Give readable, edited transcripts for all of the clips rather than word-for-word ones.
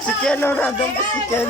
Si Ken, nandun po si Ken.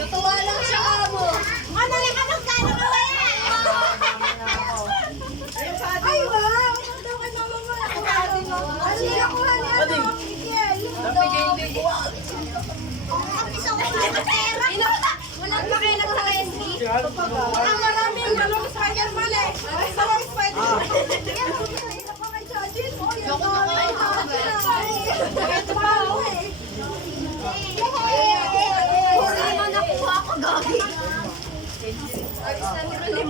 Natuwa lang siya mo. Ano lang ka nung kano ka ba yan? Ay, wow! Ano daw ka naman mo? Ano siya kuha niya? Miguel. Walang pakailan sa Leslie. Ang maraming dalawang Spider-Man eh. Dalawang Spider-Man. Ito pa kay Judges. Oh, yan to. Ito pa ako eh. Kung lima nakuha ko, gagi. Ay, isa nila 5.